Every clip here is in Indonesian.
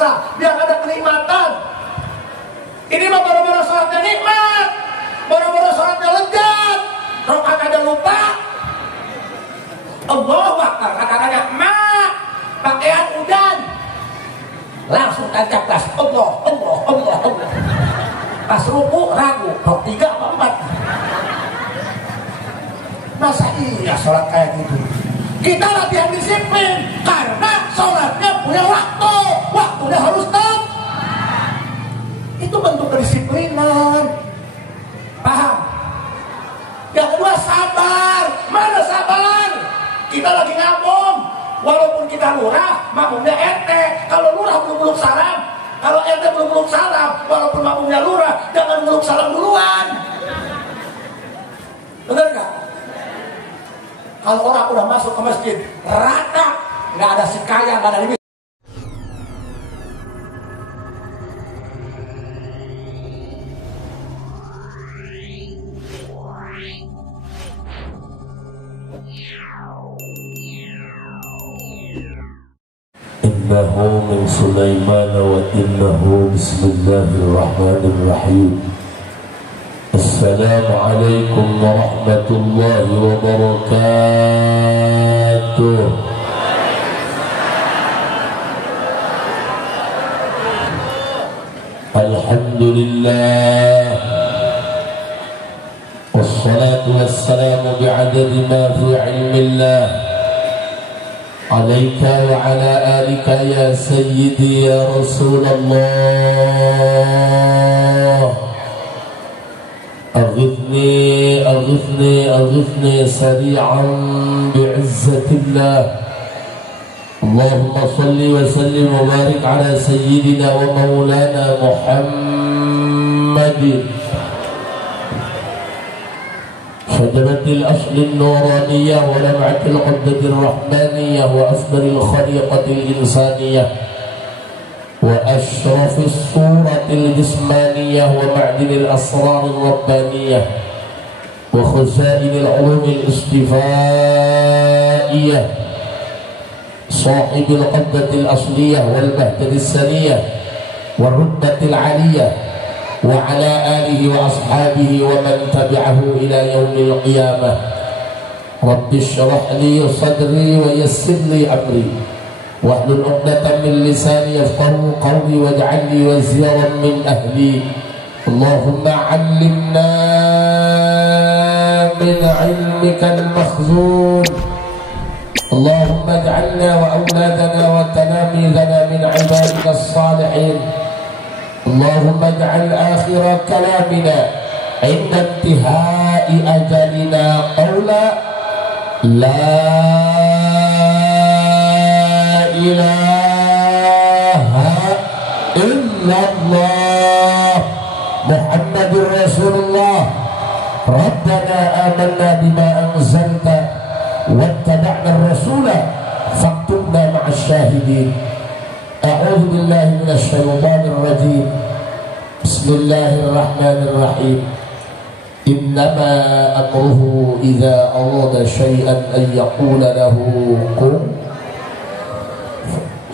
puasa, biar ada kenikmatan. Ini mah baru-baru sholatnya nikmat, baru-baru sholatnya lega, rokaat aja lupa. Allahu Akbar, kata-katanya mak, pakaian udan, langsung tancap gas. Allah. Pas ruku ragu, kok 3 apa 4? Masa iya sholat kayak gitu? Kita latihan disiplin karena sholatnya punya waktu, waktunya harus tepat. Itu bentuk kedisiplinan. Paham? Yang kedua sabar. Mana sabar? Kita lagi ngomong, walaupun kita lurah, makmumnya RT. Kalau lurah belum meluk salam, kalau RT belum meluk salam, walaupun makmumnya lurah, jangan meluk salam duluan. Benar nggak? Kalau orang udah masuk ke masjid rata, nggak ada si kaya, nggak ada limit. Innahu min Sulaiman wa innahu bismillahirrahmanirrahim. Assalamualaikum warahmatullahi wabarakatuh. Alhamdulillah, wassalatu wassalamu bi'adadi ma fi ilmillah, alaika wa ala alika ya sayyidi ya Rasulullah. أغثني سريعا بعزة الله. اللهم صل وسلم وبارك على سيدنا ومولانا محمد شجرة الأصل النورانية ولمعة العدة الرحمانية وأفضل الخليقة الإنسانية وأشرف الصورة الجسمانية ومعدن الأسرار الربانية وخزائن العلوم الاصطفائية صاحب القبة الأصلية والمهجة السنية والرتبة العالية وعلى آله وأصحابه ومن تبعه إلى يوم القيامة. رب اشرح لي صدري ويسر لي أمري واحلل عقدة من لساني يفقهوا قولي واجعل لي وزيرا من أهلي. اللهم علمنا من علمك المخزون. اللهم اجعلنا وأولادنا وتلاميذنا من عبادك الصالحين. اللهم اجعل آخر كلامنا عند انتهاء أجلنا قولا لا ilaha illallah Muhammadur Rasulullah. Rabbana amanna bima anzalta wattaba'na ar-rasula faktubna ma'asy syahidin. A'udzu billahi minasy syaithanir rajim. Bismillahirrahmanirrahim. Innama amruhu idza arada syai'an an yaqula lahu kun.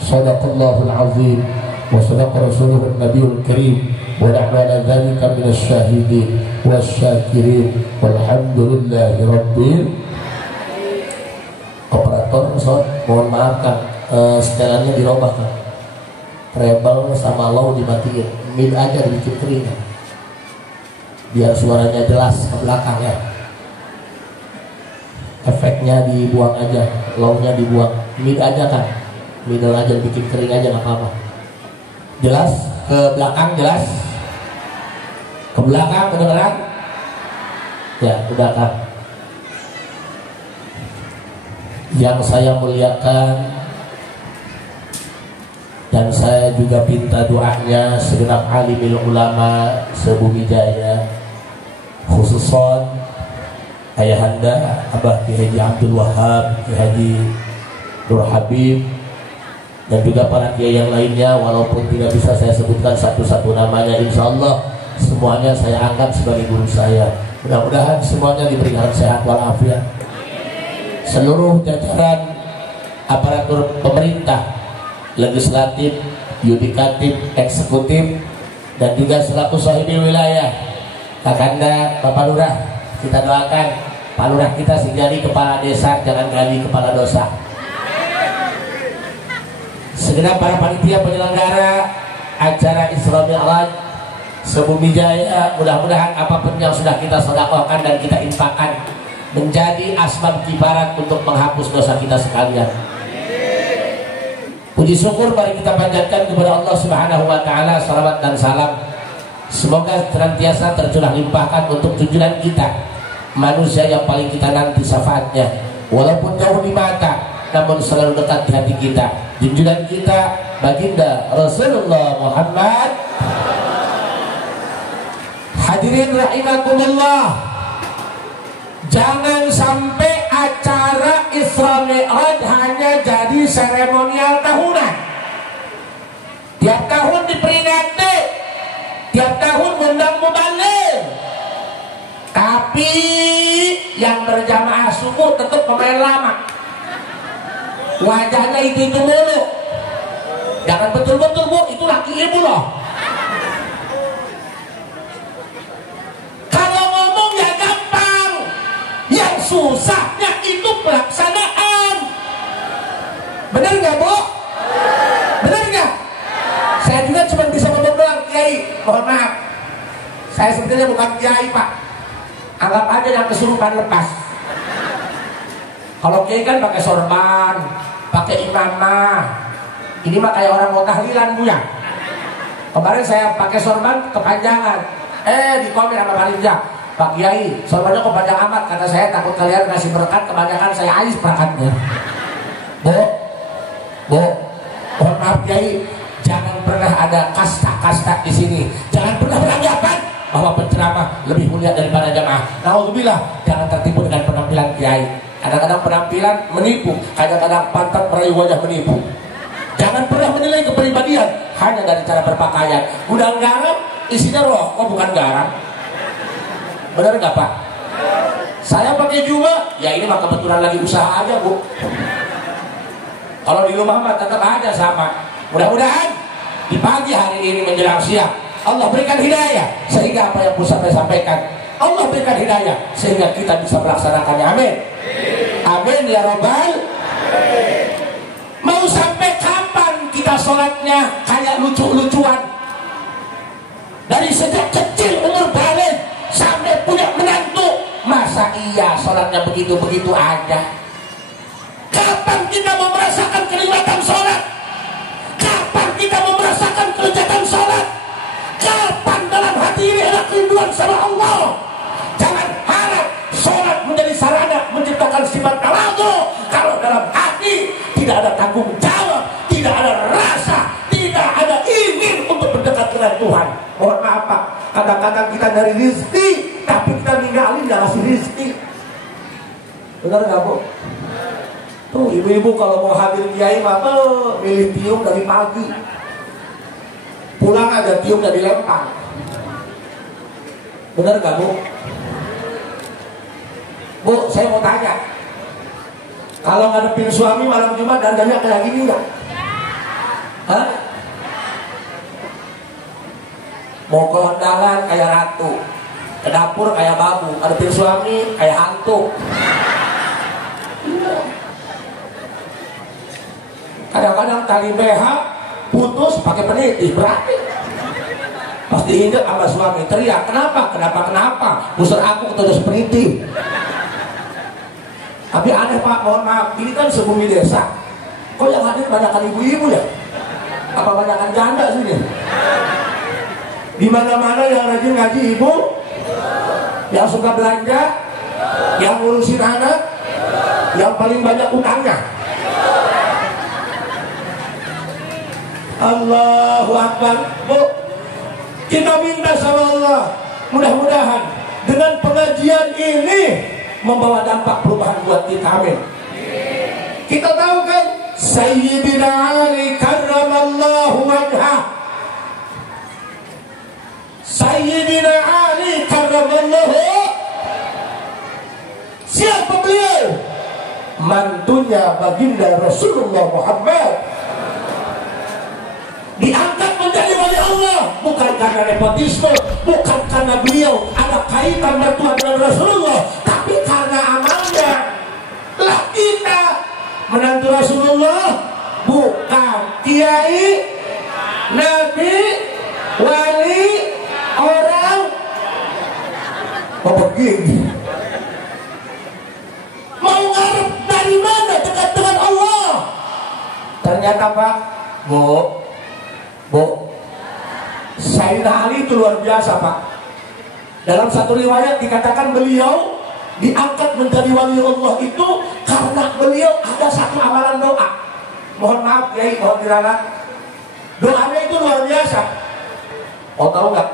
Sadaqallahul azim wa sadaqa rasuluhun nabiyul karim wa nahnu ala dzalika minasy syahidin wasyakirin walhamdulillahi rabbil. Operator mohon maaf Kang, setelannya dirobah Kang, treble sama low dimatiin, mid aja dibikin kering biar suaranya jelas ke belakang ya. Efeknya dibuang aja, low-nya dibuang, mid aja Kang, middle aja bikin kering aja nggak apa-apa. Jelas ke belakang, jelas ke belakang, kedengeran ya, udah Kang. Yang saya muliakan dan saya juga minta doanya segenap alimil ulama sebumi jaya, khususon ayahanda Abah Ki Haji Abdul Wahab, Ki Haji Nur Habib, dan juga para kiai yang lainnya, walaupun tidak bisa saya sebutkan satu-satu namanya, insya Allah semuanya saya angkat sebagai guru saya. Mudah-mudahan semuanya diberikan sehat walafiat. Seluruh jajaran aparatur pemerintah, legislatif, yudikatif, eksekutif, dan juga selaku sahibi wilayah Kakanda Bapak Lurah. Kita doakan Pak Lurah kita jadi kepala desa, jangan gali kepala dosa. Segenap para panitia penyelenggara acara Isra Mi'raj Sebumi Jaya, mudah-mudahan apapun yang sudah kita sedekahkan dan kita infakkan menjadi asbab kifarat untuk menghapus dosa kita sekalian. Puji syukur mari kita panjatkan kepada Allah Subhanahu wa taala, salawat dan salam semoga senantiasa tercurah limpahkan untuk junjungan kita, manusia yang paling kita nanti syafaatnya, walaupun jauh di mata namun selalu dekat di hati kita, junjungan kita baginda Rasulullah Muhammad. Hadirin rahimakumullah, jangan sampai acara Isra Mi'raj hanya jadi seremonial tahunan. Tiap tahun diperingati, tiap tahun ngundang mubalik, tapi yang berjamaah subuh tetap pemain lama, wajahnya itu mulu. Jangan betul-betul bu, itu laki ibu loh. Kalau ngomong ya gampang, yang susahnya itu pelaksanaan. Benar nggak bu? Benar nggak? Saya juga cuma bisa ngomong doang, Kiai. Mohon maaf, saya sebetulnya bukan Kiai pak. Anggap aja yang kesurupan lepas. Kalau Kiai kan pakai sorban, pakai imamah. Ini mah kayak orang mau tahlilan bu ya. Kemarin saya pakai sorban kepanjangan. Di komen sama Pak Rinja, Pak Kiai, sorbannya kepanjang amat. Kata saya takut kalian ngasih berkat, kebanyakan saya alis berakatnya. Bu, mohon maaf Kiai, jangan pernah ada kasta-kasta di sini. Jangan pernah beranggapan bahwa penceramah lebih mulia daripada jamaah. Nauzubillah, jangan tertipu dengan penampilan Kiai. Kadang-kadang penampilan menipu, kadang-kadang pantat merayu wajah menipu. Jangan pernah menilai kepribadian hanya dari cara berpakaian. Gudang garam isinya rokok bukan garam. Benar nggak pak? Saya pakai juga, ya ini mah kebetulan lagi usaha aja bu. Kalau di rumah mah tetap aja sama. Mudah-mudahan di pagi hari ini menjelang siang Allah berikan hidayah sehingga apa yang bisa saya sampaikan Allah berikan hidayah sehingga kita bisa melaksanakannya. Amin. Amin ya robbal. Mau sampai kapan kita sholatnya kayak lucu-lucuan? Dari sejak kecil umur balik sampai punya menantu, masa iya sholatnya begitu-begitu aja? Kapan kita mau merasakan kenikmatan sholat? Kapan kita mau merasakan kelezatan sholat? Kapan dalam hati ini ada kerinduan sama Allah? Jangan harap sholat menjadi sarana menciptakan sifat tawadhu kalau dalam hati tidak ada tanggung jawab, tidak ada rasa, tidak ada ingin untuk berdekat dengan Tuhan. Mohon maaf pak, kadang-kadang kita dari rezeki tapi kita ninggalin gak ngasih rezeki. Benar gak bu? Tuh ibu-ibu kalau mau hadir kiai mah milih tiung dari pagi, pulang ada tiung dari lempang. Benar gak bu? Bu, saya mau tanya, kalau ngadepin suami malam Jumat dandannya kayak gini nggak? Hah? Mau ke undangan kayak ratu, ke dapur kayak babu, ngadepin suami kayak hantu. Kadang-kadang tali BH putus pakai peniti, berarti pasti injek sama suami teriak, kenapa? Pusat aku ketulis peniti. Tapi aneh pak, mohon maaf, ini kan sebumi desa. Kok yang hadir banyakan ibu-ibu ya? Apa banyakan janda sini? Di mana-mana yang rajin ngaji ibu, yang suka belanja, yang ngurusin anak, yang paling banyak utangnya. Allahu Akbar. Bu, kita minta sama Allah, mudah-mudahan dengan pengajian ini membawa dampak perubahan buat kita. Amin. Kita tahu kan Sayyidina Ali karramallahu wajhah, Sayyidina Ali karramallahu, siapa beliau? Mantunya baginda Rasulullah Muhammad. diangkat menjadi wali Allah bukan karena nepotisme, bukan karena beliau ada kaitan mertua dengan Rasulullah, tapi karena amalnya. Lah kita menantu Rasulullah bukan kiai, nabi, wali, orang begini. Mau ngarep dari mana dekat dengan Allah? Ternyata Pak, Bu, Sayyidina Ali itu luar biasa Pak. Dalam satu riwayat dikatakan beliau diangkat menjadi wali Allah itu karena beliau ada satu amalan doa. Mohon maaf Kiai, mohon diralat. Doanya itu luar biasa. Mau tahu nggak?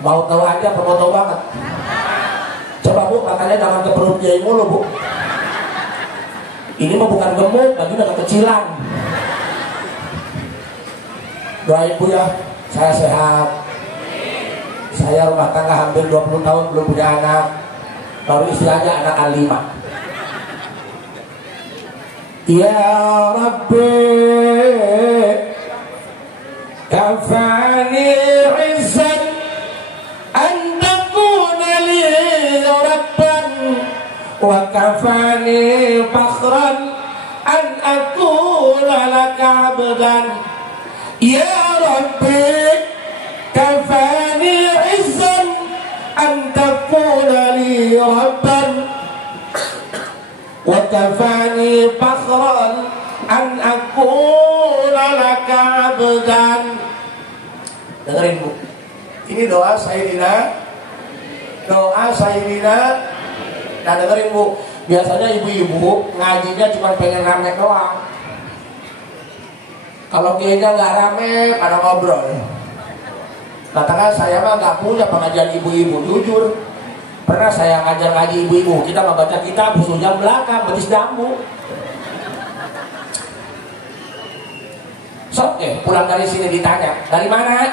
Mau tahu aja, mau tahu banget. Coba Bu, makanya jangan ke perut Kiai mulu Bu. Ini mah bukan gemuk, tapi udah kekecilan. Doain Bu ya, saya sehat. Saya rumah tangga hampir 20 tahun belum punya anak. Baru istilahnya anak alima. Ya Rabbi kafani izzan an takuna li rabban wa kafani fakhran an akuna laka abdan. Ya Rabbi kafani izzan an takuna li rabban wa kafani fakhran an akuna laka abdan. Dengerin Bu, ini doa Sayyidina. Nah dengerin Bu, biasanya ibu-ibu ngajinya cuma pengen rame doang. Kalau kayaknya nggak rame, pada ngobrol. Katakan saya mah nggak punya pengajian ibu-ibu, jujur. Pernah saya ngajar ngaji ibu-ibu, kita membaca kitab khususnya belakang, betis jambu. Pulang dari sini ditanya, dari mana?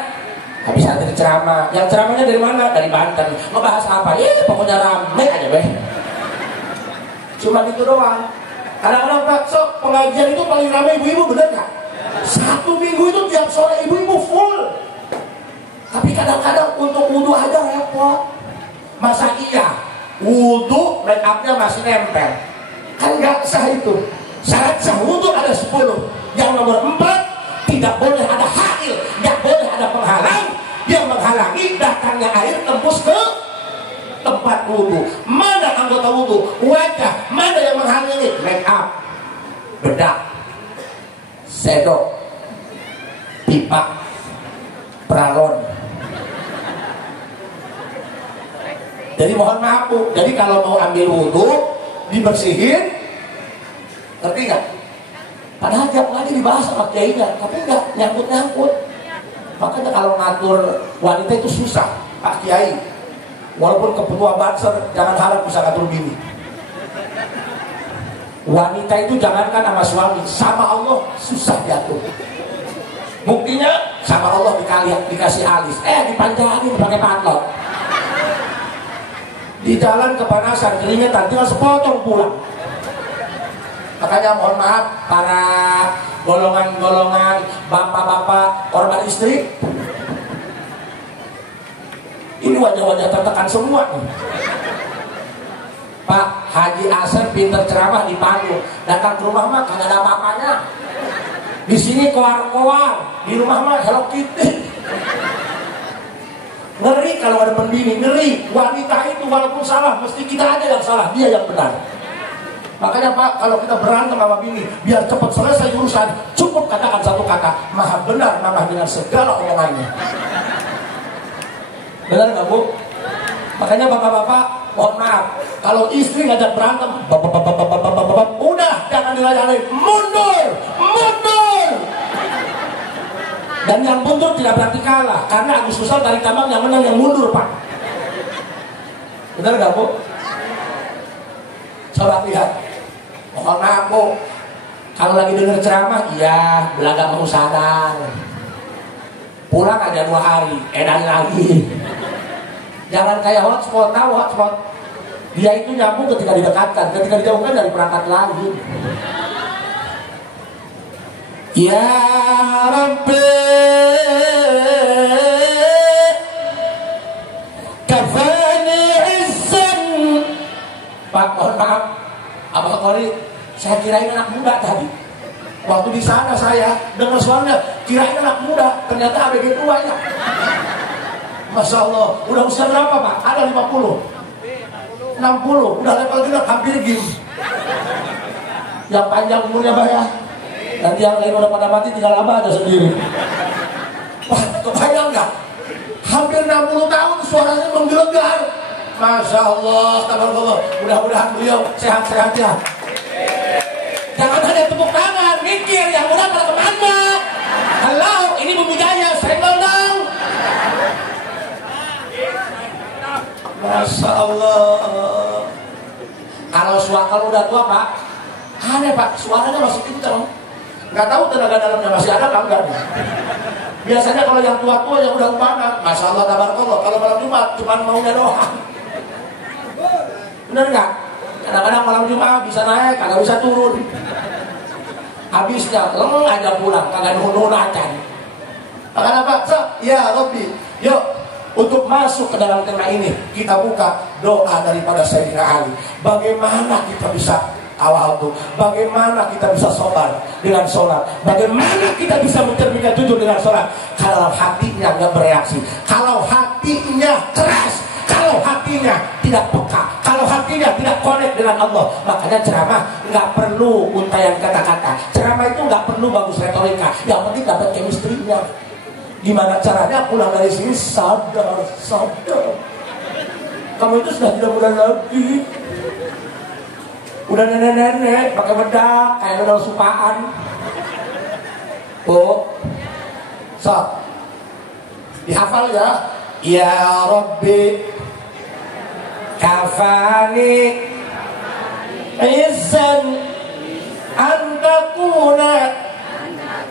Habis nanti ceramah. Yang ceramahnya dari mana? Dari Banten. Ngebahas apa? Pokoknya rame aja beh. Cuma gitu doang. Kadang-kadang Pak, pengajian itu paling rame ibu-ibu, bener nggak? 1 minggu itu tiap sore ibu-ibu full. Tapi kadang-kadang untuk wudhu aja repot. Masa iya wudhu make upnya masih nempel? Kan nggak sah itu. Syarat sah wudhu ada 10. Yang nomor 4, tidak boleh ada hail, tidak boleh ada penghalang yang menghalangi datangnya air tembus ke tempat wudhu. Mana anggota wudhu? Wajah. Mana yang menghalangi? Make up, bedak, sedok, pipa, peralon. Jadi mohon maaf Bu, jadi kalau mau ambil wudhu dibersihin, ngerti nggak? Padahal tiap kali dibahas sama kiainya, tapi nggak nyangkut-nyangkut. Makanya kalau ngatur wanita itu susah, Pak Kiai. Walaupun ketua Banser, jangan harap bisa ngatur bini. Wanita itu jangankan sama suami, sama Allah susah diatur. Buktinya sama Allah dikasih alis, dipanjangin pakai patlok. Di jalan kepanasan, keringetan, tinggal sepotong pulang. Makanya mohon maaf para golongan-golongan bapak-bapak korban istri, ini wajah-wajah tertekan semua nih. Pak Haji Asep pinter ceramah di panggung, datang ke rumah mah kagak ada apa-apanya. Di sini koar-koar, di rumah mah Hello Kitty. Ngeri kalau ada pendini, ngeri. Wanita itu walaupun salah, mesti kita ada yang salah, dia yang benar. Makanya Pak, kalau kita berantem sama bini, biar cepat selesai urusan, cukup katakan satu kata, maha benar Mama dengan segala omongannya. Benar nggak Bu? Makanya bapak-bapak, mohon maaf, kalau istri ngajak berantem, udah jangan dilayani, mundur. Dan yang mundur tidak berarti kalah, karena Agus Susal tarik tambang yang menang yang mundur Pak. Benar nggak Bu? Coba lihat. Mohon maaf Bu, kalau lagi dengar ceramah, iya belaga mau sadar. Pulang aja 2 hari, edan lagi. Jangan kayak hotspot, tahu hotspot? Dia itu nyambung ketika didekatkan, ketika dijauhkan dari perangkat lagi. Ya Rabbi kafani izzan. Pak, mohon maaf Abang Kori, saya kirain anak muda tadi. Waktu di sana saya dengar suaranya, kirain anak muda, ternyata ABG tuanya. Masya Allah, udah usia berapa Pak? Ada 50 60, udah level genap, hampir game. Yang panjang umurnya Pak ya. Nanti yang lain udah pada mati, tinggal Abah aja sendiri. Wah, kebayang gak? Hampir 60 tahun suaranya menggelegar. Masya Allah, tabarakallah. Mudah-mudahan beliau sehat-sehat ya. Jangan hanya tepuk tangan, mikir yang mudah pada kemana. Halo, ini Bumi Jaya, senggol dong. Masya Allah. Kalau udah tua Pak, aneh Pak, suaranya masih kenceng. Nggak tahu tenaga dalamnya masih ada apa enggak. Biasanya kalau yang tua-tua yang udah umpanan, Masya Allah, tabarakallah. Kalau malam Jumat cuma maunya doang. Bener nggak? Kadang-kadang malam Jumat bisa naik, kagak bisa turun. Habisnya leng aja pulang, kagak nunun acan. Makanya Pak, ya Rabbi, yuk untuk masuk ke dalam tema ini kita buka doa daripada Sayyidina Ali. Bagaimana kita bisa awal itu? Bagaimana kita bisa sabar dengan sholat? Bagaimana kita bisa mencerminkan jujur dengan sholat? Kalau hatinya nggak bereaksi, kalau hatinya keras, kalau hatinya tidak peka, kalau hatinya tidak connect dengan Allah. Makanya ceramah nggak perlu untayan kata-kata. Ceramah itu nggak perlu bagus retorika. Yang penting dapat chemistry-nya. Gimana caranya pulang dari sini sadar. Kamu itu sudah tidak muda lagi. Udah nenek-nenek pakai bedak kayak dodol supaan. Oh, dihafal ya. Ya Rabbi kafani izzan antakuna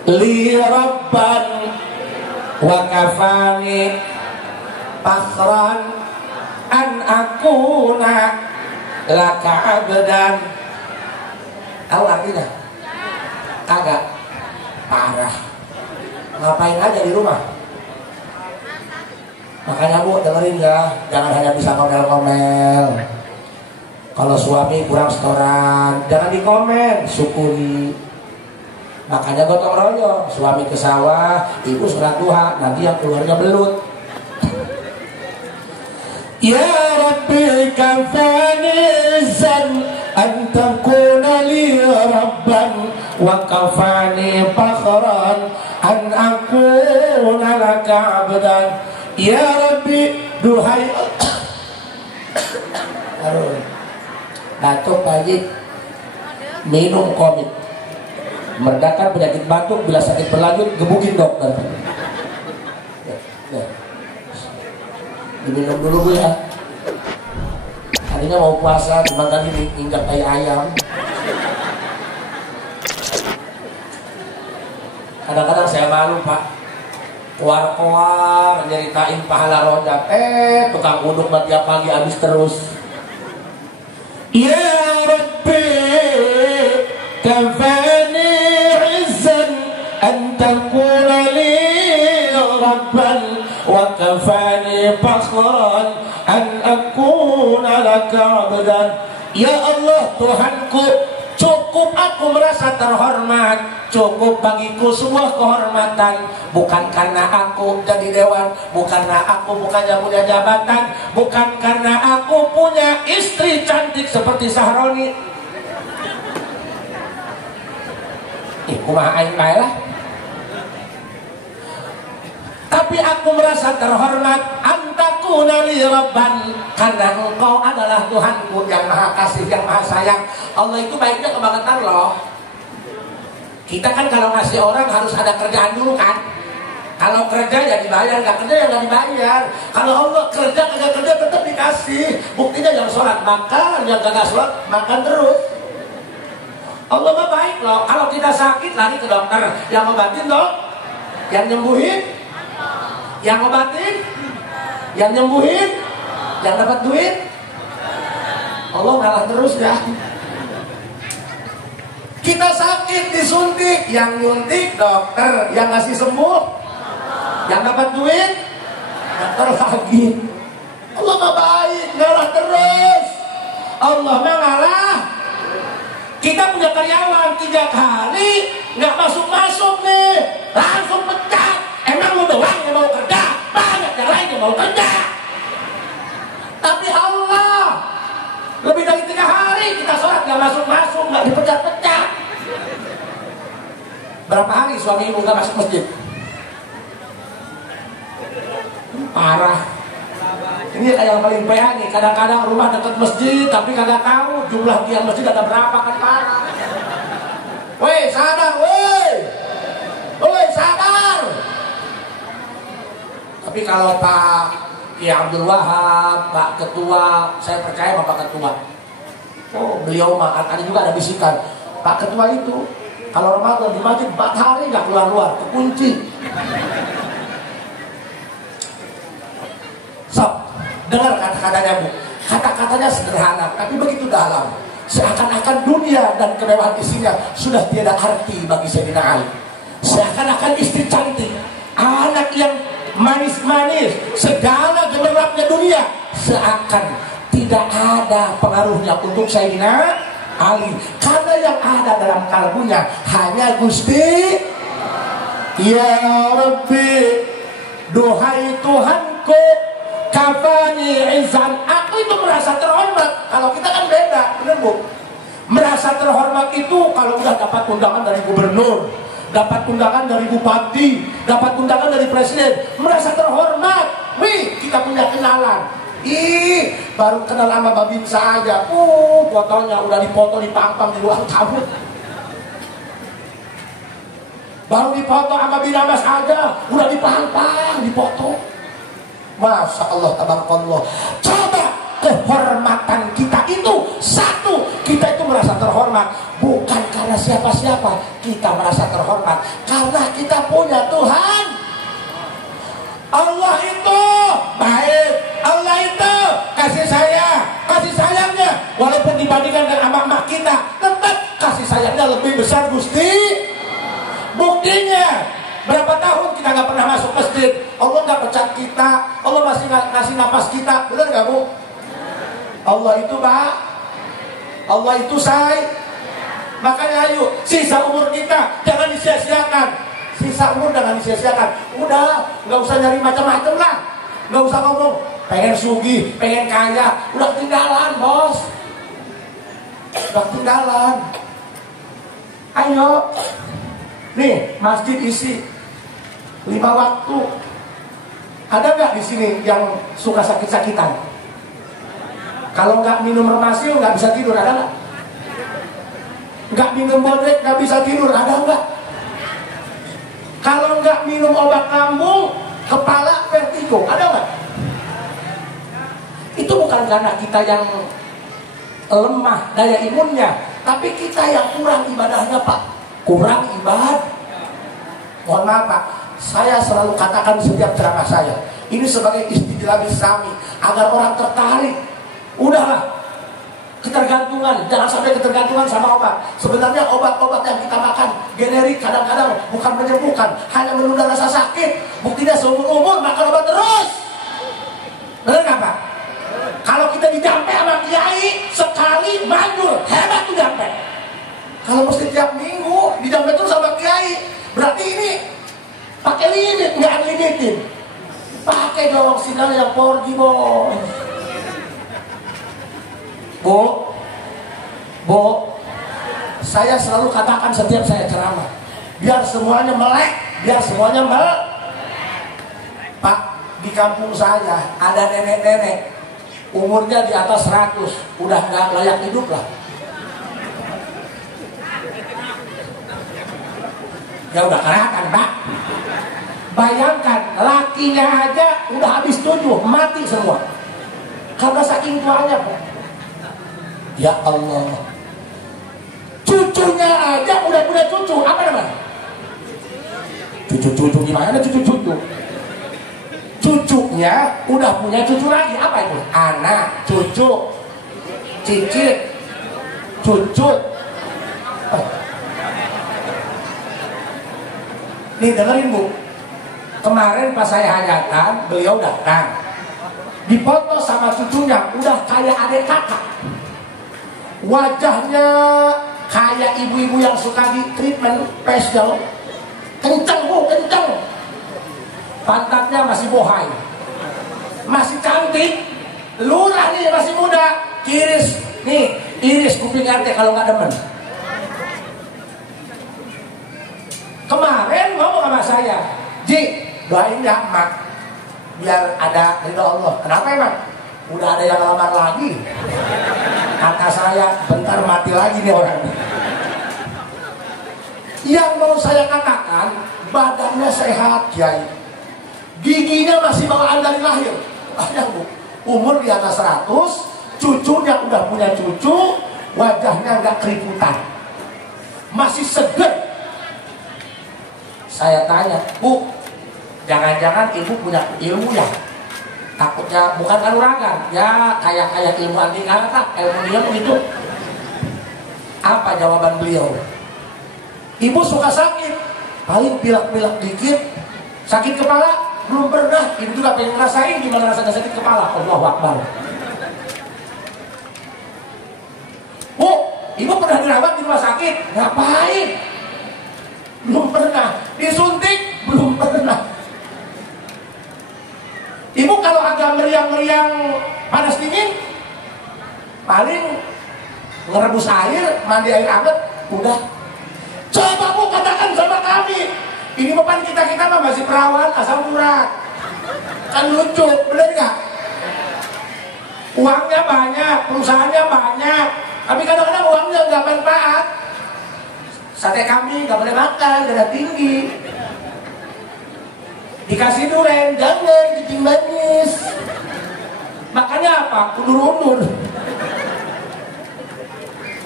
li rabban wa kafani fakhran an akuna laka abdan. Tahu artinya? Kagak. Parah. Ngapain aja di rumah? Makanya Bu dengerin ya, jangan hanya bisa ngomel-ngomel. Kalau suami kurang setoran, jangan dikomen, syukuri. Makanya gotong royong, suami ke sawah, ibu sholat duha, nanti yang keluarnya belut. Ya Rabbi kafani zan an takuna li rabban wa kafani fakhran an akuna laka abdan. Ya Rabbi, duhai batuk pagi, minum komik, meredakan penyakit batuk. Bila sakit berlanjut gebukin dokter. Diminum dulu Bu ya. Tadinya mau puasa, cuma tadi diinjak tai ayam. Kadang-kadang saya malu Pak, keluar-keluar nyeritain pahala rojak, tukang uduk tiap pagi habis terus. Ya Rabbi kafani izzan an takuna li rabban wa kafani fakhran an akuna laka abdan. Ya Allah Tuhanku, cukup aku merasa terhormat, cukup bagiku sebuah kehormatan. Bukan karena aku jadi dewan, bukan karena aku punya jabatan, bukan karena aku punya istri cantik seperti Sahroni. Kumaha aing bae lah. Tapi aku merasa terhormat, antakuna li rabban, karena engkau adalah Tuhanku yang maha kasih, yang maha sayang. Allah itu baiknya kebangetan loh. Kita kan kalau ngasih orang harus ada kerjaan dulu kan. Kalau kerja ya dibayar, nggak kerja ya nggak dibayar. Kalau Allah kerja kagak kerja tetap dikasih. Buktinya yang sholat makan, yang kagak sholat makan terus. Allah mah baik loh. Kalau kita sakit lari ke dokter, yang ngobatin dong, yang nyembuhin. Yang ngobatin, yang nyembuhin, yang dapat duit, Allah ngalah terus ya. Kita sakit disuntik, yang nyuntik dokter, yang ngasih sembuh, yang dapat duit dokter lagi. Allah mah baik, ngalah terus. Allah mah ngalah. Kita punya karyawan 3 kali nggak masuk nih, langsung pecat. Emang lu doang yang mau kerja? Banyak yang lain yang mau kerja. Tapi Allah, lebih dari 3 hari kita sholat nggak masuk, nggak dipecat-pecat. Berapa hari suami ibu nggak masuk masjid? Parah. Ini kayak yang paling PA nih. Kadang-kadang rumah dekat masjid tapi kagak tahu jumlah tiang masjid ada berapa, kan parah. Woi sadar, woi sadar. Tapi kalau Pak Kiai Abdul Wahab, Pak Ketua, saya percaya sama Pak Ketua. Oh, beliau mah ada juga ada bisikan. Pak Ketua itu kalau Ramadan di masjid 4 hari nggak keluar, kekunci. So, dengar kata-katanya Bu. Kata-katanya sederhana, tapi begitu dalam. Seakan-akan dunia dan kemewahan isinya sudah tiada arti bagi Sayyidina Ali. Seakan-akan istri cantik, anak yang manis-manis, segala gemerlapnya dunia seakan tidak ada pengaruhnya untuk Sayyidina Ali. Karena yang ada dalam kalbunya hanya Gusti. Ya Rabbi, duhai Tuhanku, kafani izan. Aku itu merasa terhormat. Kalau kita kan beda, bener Bu? Merasa terhormat itu kalau udah dapat undangan dari gubernur, dapat undangan dari bupati, dapat undangan dari presiden, merasa terhormat. Wih, kita punya kenalan. Ih, baru kenal sama Babinsa aja. Fotonya udah dipoto dipampang di ruang tamu. Baru dipoto sama Binamas aja, udah dipampang, dipoto. Masya Allah, tabarakallah. Coba kehormatan kita itu satu, kita itu merasa terhormat bukan karena siapa-siapa, kita merasa terhormat karena kita punya Tuhan. Allah itu baik, Allah itu kasih sayangnya walaupun dibandingkan dengan amak-amak kita, tetap kasih sayangnya lebih besar Gusti. Buktinya berapa tahun kita nggak pernah masuk masjid, Allah nggak pecat kita, Allah masih ngasih nafas kita, benar nggak Bu? Allah itu Pak, Allah itu say. Makanya ayo, sisa umur kita jangan disia-siakan. Sisa umur jangan disia-siakan. Udah, nggak usah nyari macam-macam lah. Nggak usah ngomong pengen sugih, pengen kaya. Udah tinggalan bos, udah tinggalan. Ayo, nih masjid isi 5 waktu. Ada nggak di sini yang suka sakit-sakitan? Kalau nggak minum Remasio nggak bisa tidur, ada nggak? Nggak minum Bodrek nggak bisa tidur, ada nggak? Kalau nggak minum obat lambung, kepala vertigo, ada nggak? Itu bukan karena kita yang lemah daya imunnya, tapi kita yang kurang ibadahnya Pak. Kurang ibadah. Mohon maaf Pak, saya selalu katakan setiap ceramah saya, ini sebagai istidlal Islami agar orang tertarik. Udahlah, ketergantungan, jangan sampai ketergantungan sama obat. Sebenarnya obat-obat yang kita makan generik kadang-kadang bukan menyembuhkan, hanya menunda rasa sakit. Buktinya seumur-umur makan obat terus. Benar nggak Pak? Kalau kita dijampe sama kiai sekali manjur, hebat tuh jampe. Kalau mesti tiap minggu dijampe terus sama kiai, berarti ini pakai limit, nggak unlimited. Pakai dong sinyal yang 4G bos. Bu, saya selalu katakan setiap saya ceramah, biar semuanya melek, biar semuanya Pak, di kampung saya ada nenek-nenek umurnya di atas 100, udah nggak layak hidup lah. Ya udah kelihatan Pak. Bayangkan lakinya aja udah habis 7, mati semua karena saking tuanya Pak. Ya Allah, cucunya aja udah punya cucu, apa namanya? Cucu gimana cucu? Cucunya udah punya cucu lagi, apa itu? Anak, cucu, cicit, cucu. Nih dengerin Bu, kemarin pas saya hajatan beliau datang, dipoto sama cucunya, udah kayak adik kakak, wajahnya kayak ibu-ibu yang suka di treatment facial, kenceng Bu, kenceng, pantatnya masih bohai, masih cantik, lurah nih, masih muda, kiris nih, iris kuping RT kalau nggak demen. Kemarin ngomong sama saya, Ji, doain ya Mak, biar ada ridho Allah. Kenapa emang? Udah ada yang lamar lagi. Kata saya, bentar mati lagi nih orang. Yang mau saya katakan, badannya sehat, Kiai. Giginya masih bawaan dari lahir. Banyak Bu, umur di atas 100, cucunya udah punya cucu, wajahnya nggak keriputan, masih seger. Saya tanya, Bu, jangan-jangan ibu punya ilmu ya? Takutnya bukan kanuragan, ya kayak ilmu anti kata, ilmu itu. Apa jawaban beliau? Ibu suka sakit, paling pilek-pilek dikit, sakit kepala belum pernah. Ibu juga pengen ngerasain gimana rasanya sakit kepala. Allahu Akbar. Bu, ibu pernah dirawat di rumah sakit? Ngapain? Belum pernah. Disuntik? Belum pernah. Ibu kalau agak meriang-meriang panas dingin, paling ngerebus air, mandi air hangat, udah. Coba Bu katakan sama kami, ini beban kita mah masih perawan asal murah. Kan lucu, bener gak? Uangnya banyak, perusahaannya banyak, tapi kadang-kadang uangnya nggak manfaat. Sate kambing nggak boleh makan, darah tinggi. Dikasih duren, jangan, cicing manis. Makanya apa? Undur-undur.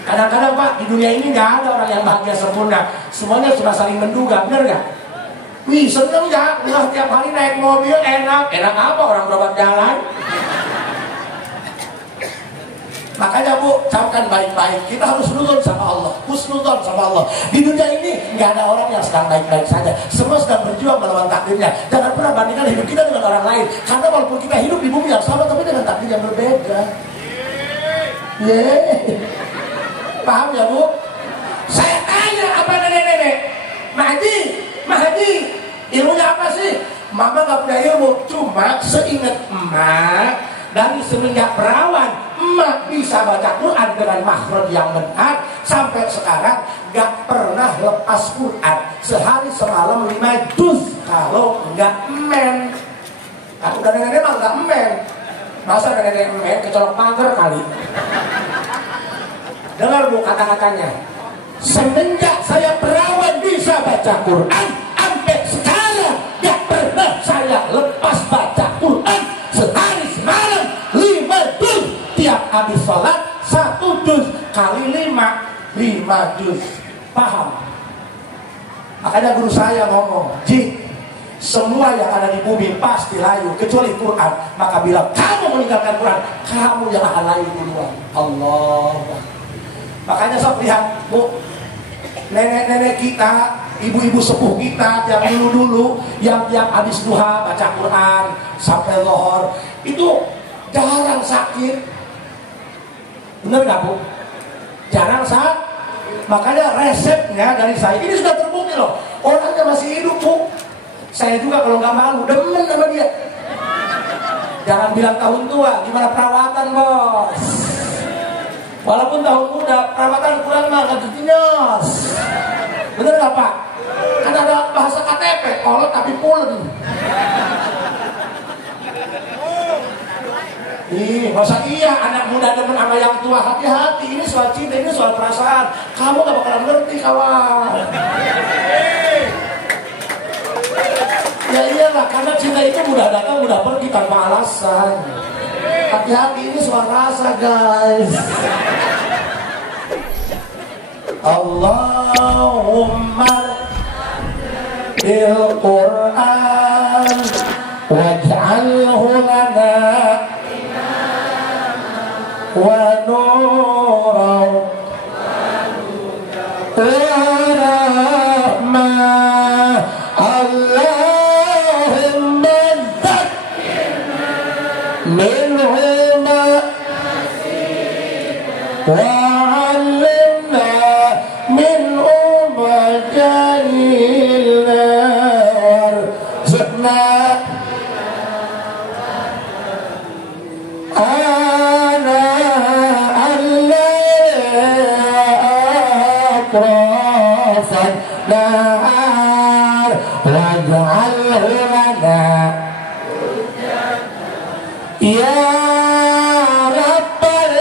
Kadang-kadang Pak, di dunia ini nggak ada orang yang bahagia sempurna. Semuanya sudah saling menduga, bener nggak? Wih, seneng ya, udah tiap hari naik mobil, enak. Enak apa orang berobat jalan? Makanya Bu, camkan baik-baik. Kita harus nuzul sama Allah, husnuzon sama Allah. Di dunia ini nggak ada orang yang sedang baik-baik saja. Semua sedang berjuang melawan takdirnya. Jangan pernah bandingkan hidup kita dengan orang lain. Karena walaupun kita hidup di bumi yang sama, tapi dengan takdir yang berbeda. Paham ya Bu? Saya tanya apa nenek-nenek, Mahdi, ilmunya apa sih? Mama nggak punya ilmu, cuma seingat emak, dari semenjak perawan, emak bisa baca Quran dengan makhraj yang benar. Sampai sekarang gak pernah lepas Quran. Sehari semalam 5 juz. Kalau enggak emen. Nah, udah nenek mah enggak emen. Masa nenek emen kecolok pagar kali. Dengar Bu kata-katanya. Semenjak saya perawan bisa baca Quran, sampai sekarang gak pernah saya lepas baca Quran. Sehari semalam 5 juz. Tiap habis sholat 1 juz kali 5 juz. Paham? Makanya guru saya ngomong, Ji, semua yang ada di bumi pasti layu kecuali Quran. Maka bilang kamu meninggalkan Quran, kamu yang akan layu duluan. Allah. Makanya sok lihat Bu, nenek-nenek kita, ibu-ibu sepuh kita yang dulu-dulu, yang tiap habis duha baca Quran sampai lohor, itu jarang sakit. Bener gak Bu? Jarang sakit. Makanya resepnya dari saya ini sudah terbukti loh. Orangnya masih hidup Bu. Saya juga kalau nggak malu demen sama dia. Jangan bilang tahun tua, gimana perawatan bos? Walaupun tahun muda, perawatan kurang mah nggak dinyos. Bener gak Pak? Kan ada bahasa KTP, kolot tapi pulen. Masa iya anak muda demen sama yang tua? Hati-hati, ini soal cinta, ini soal perasaan. Kamu gak bakalan ngerti kawan. Ya iyalah, karena cinta itu mudah datang, mudah pergi tanpa alasan. Hati-hati, ini soal rasa guys. Allahumma bil Quran waj'alhu lana wa nuran wa rahmah. وعلمنا منه مجانينا وارزقنا آناء الليل أطراف النهار واجعله لنا يا Rabbal.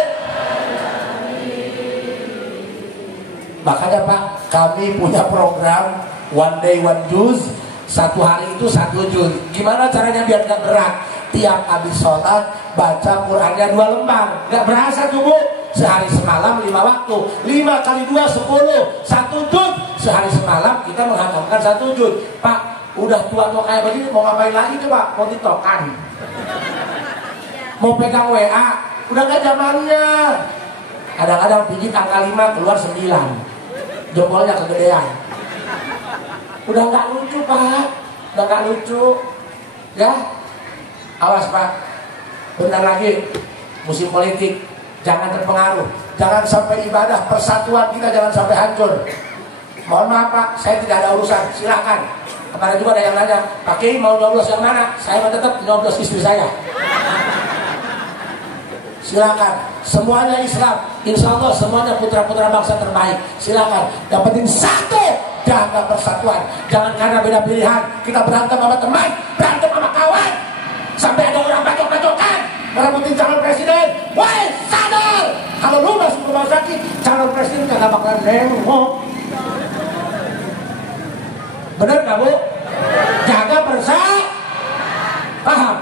Makanya Pak, kami punya program one day one juz, satu hari itu satu juz. Gimana caranya biar gak berat? Tiap habis sholat baca Qurannya 2 lembar. Gak berasa tuh Bu, sehari semalam 5 waktu, 5 kali 2 10, 1 juz. Sehari semalam kita menghatamkan 1 juz. Pak, udah tua-tua kayak begini mau ngapain lagi coba? Mau tiktokan, mau pegang WA, udah gak zamannya. Kadang-kadang pijit angka 5 keluar 9, jempolnya kegedean. Udah gak lucu Pak, udah gak lucu. Ya, awas Pak, bentar lagi musim politik, jangan terpengaruh. Jangan sampai ibadah persatuan kita jangan sampai hancur. Mohon maaf Pak, saya tidak ada urusan, silahkan. Kemarin juga ada yang nanya, Pak Kiai mau nyoblos yang mana? Saya mau tetap nyoblos istri saya. Silakan, semuanya Islam, insya Allah semuanya putra-putra bangsa terbaik. Silakan, dapetin satu, jaga persatuan. Jangan karena beda pilihan kita berantem sama teman, berantem sama kawan, sampai ada orang bacok-bacokan merebutin calon presiden. Woi, sadar, kalau lu masuk rumah sakit, calon presiden kagak bakalan nengok. Bener gak Bu? Jaga persatuan. Paham?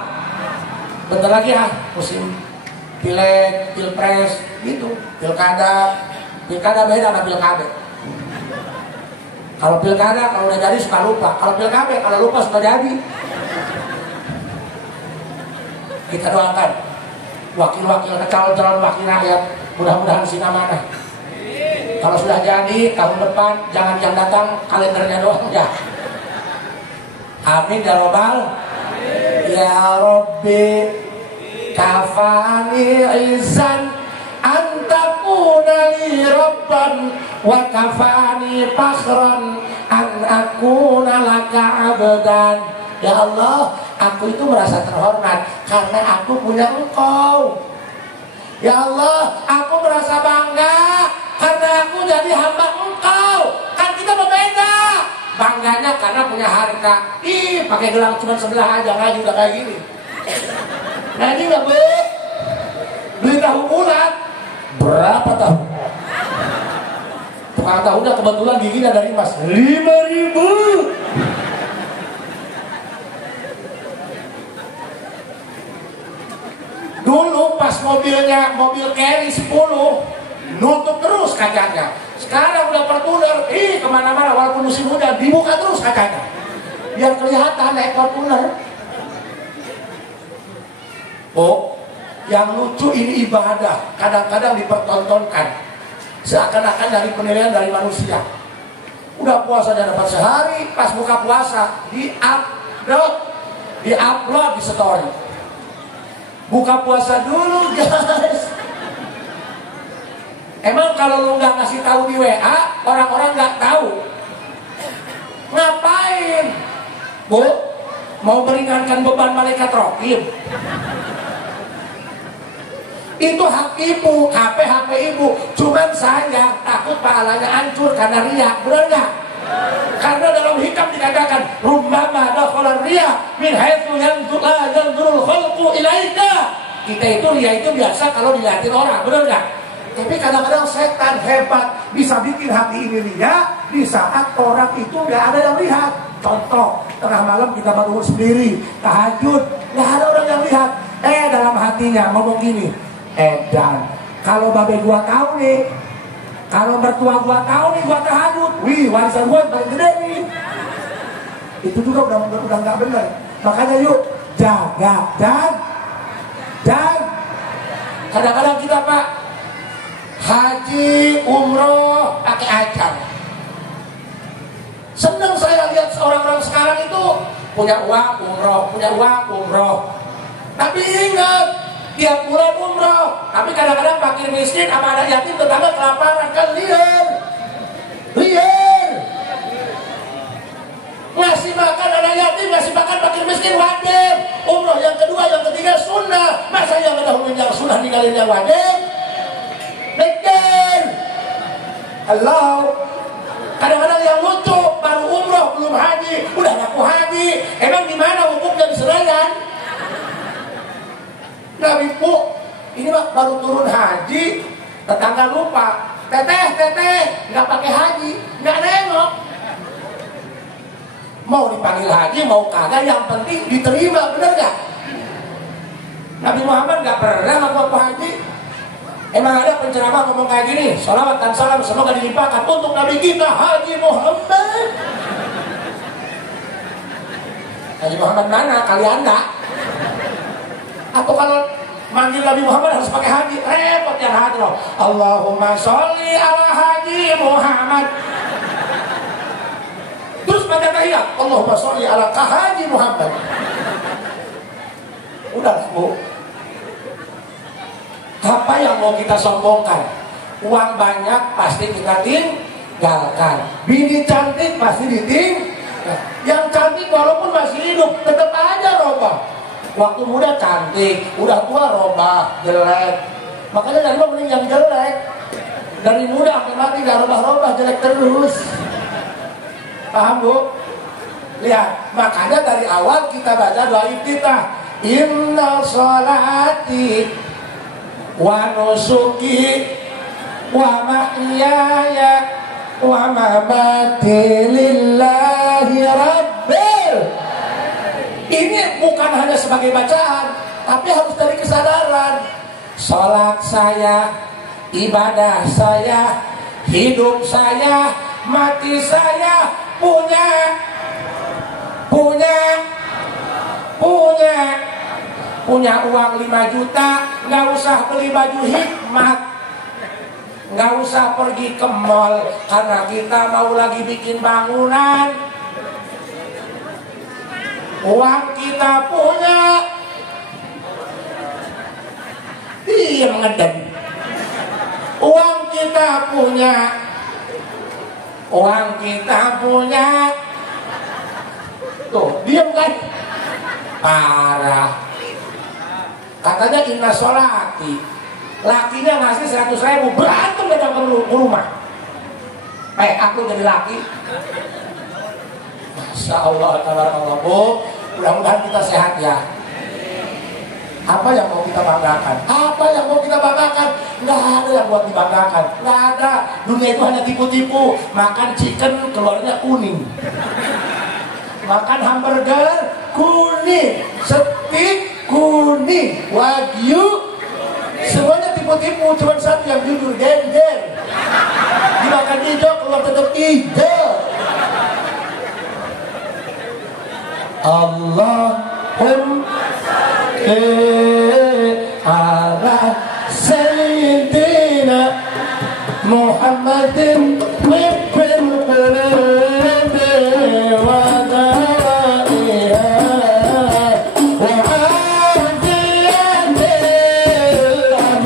Bentar lagi ya, musim pileg, pilpres, gitu. Pilkada beda sama pilkada. Kalau pilkada, kalau udah jadi suka lupa. Kalau pilkada, kalau lupa suka jadi. Kita doakan wakil-wakil, calon-calon wakil rakyat, mudah-mudahan sinamana. Kalau sudah jadi tahun depan, jangan yang datang kalendernya doang ya. Amin ya robbal. Ya Rabbi, kafani izan antakuna li rabban wa kafani fakhran an akuna laka abdan. Ya Allah, aku itu merasa terhormat karena aku punya Engkau. Ya Allah, aku merasa bangga karena aku jadi hamba Engkau. Kan kita berbeda. Bangganya karena punya harta. Ih, pakai gelang cuma sebelah aja, ngaji udah kayak gini. Nah ini gak Bu, beli tahu bulat berapa tahu? Tukang tahunya kebetulan giginya dari emas 5.000. Dulu pas mobil carry 10 nutup terus kacanya. Sekarang udah Fortuner, kemana-mana walaupun musim hujan dibuka terus kacanya biar kelihatan naik Fortuner. Oh, yang lucu ini ibadah kadang-kadang dipertontonkan seakan-akan dari penilaian dari manusia. Udah puasa dan dapat sehari, pas buka puasa di-upload di story. Buka puasa dulu guys. Emang kalau lu nggak ngasih tahu di WA, orang-orang nggak tahu. Ngapain? Bu, mau meringankan beban malaikat Raqib. Itu hak ibu, HP ibu. Cuman saya takut pahalanya hancur karena riya. Benar nggak? Karena dalam hikam dikatakan rubbama dakhala riya min haitsu yanzurul khalqu ilaika. Kita itu riya itu biasa kalau dilihatin orang, benar nggak? Tapi kadang-kadang setan hebat bisa bikin hati ini riya di saat orang itu nggak ada yang lihat. Contoh, tengah malam kita bangun sendiri, tahajud, nggak ada orang yang lihat. Dalam hatinya ngomong gini, Dan kalau babe gua tahu nih, kalau mertua gua tahu nih gua tahajud, wih warisan gua paling gede nih. Itu juga udah nggak benar. Makanya yuk jaga dan kadang-kadang kita Pak haji umroh pakai acar. Senang saya lihat orang-orang sekarang itu punya uang umroh. Tapi ingat, tiap bulan umroh, tapi kadang-kadang fakir miskin sama anak yatim tetangga kelaparan, kan liar. Ngasih makan anak yatim, ngasih makan fakir miskin wajib. Umroh yang kedua, yang ketiga sunnah. Masa yang ngedahuluin yang sunnah ninggalin yang wajib? Mikir. Halo. Kadang-kadang yang lucu baru umroh belum haji, udah ngaku haji. Emang di mana hukumnya di Senayan? Nabi Bu, ini mah baru turun haji, tetangga lupa. Teteh, nggak pakai haji, nggak nengok. Mau dipanggil haji, mau kagak, yang penting diterima, bener gak? Nabi Muhammad nggak pernah ngaku haji. Emang ada penceramah ngomong kayak gini, sholawat dan salam semoga dilimpahkan untuk Nabi kita Haji Muhammad. Haji Muhammad mana? Kali Anda? Atau kalau manggil Nabi Muhammad harus pakai haji, repot yang haji loh. Allahumma sholli ala Haji Muhammad. Terus baca tahiyat, Allahumma sholli ala Haji Muhammad. Udah Bu. Apa yang mau kita sombongkan? Uang banyak pasti kita tinggalkan. Bini cantik pasti ditinggalkan. Yang cantik walaupun masih hidup tetap aja robah. Waktu muda cantik, udah tua robah, jelek. Makanya dari mending yang jelek. Dari muda sampai mati gak robah-robah, jelek terus. Paham Bu? Lihat, makanya dari awal kita baca doa iftitah. Inna sholati wa nusuki wa mahyaya wa mamati lillahi rabbil. Ini bukan hanya sebagai bacaan, tapi harus dari kesadaran. Salat saya, ibadah saya, hidup saya, mati saya punya uang 5 juta, nggak usah beli baju hikmat, nggak usah pergi ke mall karena kita mau lagi bikin bangunan. Uang kita punya, diam ngedem. Uang kita punya, tuh diam kan, parah. Katanya inna sholati, lakinya ngasih 100.000, berantem datang ke rumah. Aku jadi laki. Masya Allah, tabarakallah Bu. Mudah-mudahan kita sehat ya. Apa yang mau kita banggakan? Nggak ada yang buat dibanggakan. Nggak ada. Dunia itu hanya tipu-tipu. Makan chicken keluarnya kuning. Makan hamburger kuning, steak kuning, wagyu, semuanya tipu-tipu. Cuma satu yang jujur, gender. Dimakan hijau keluar tetap hijau. Allahumma sholli ala sayyidina Muhammadin wibbil qulubi wa da'iha wa afiyatil abdani wa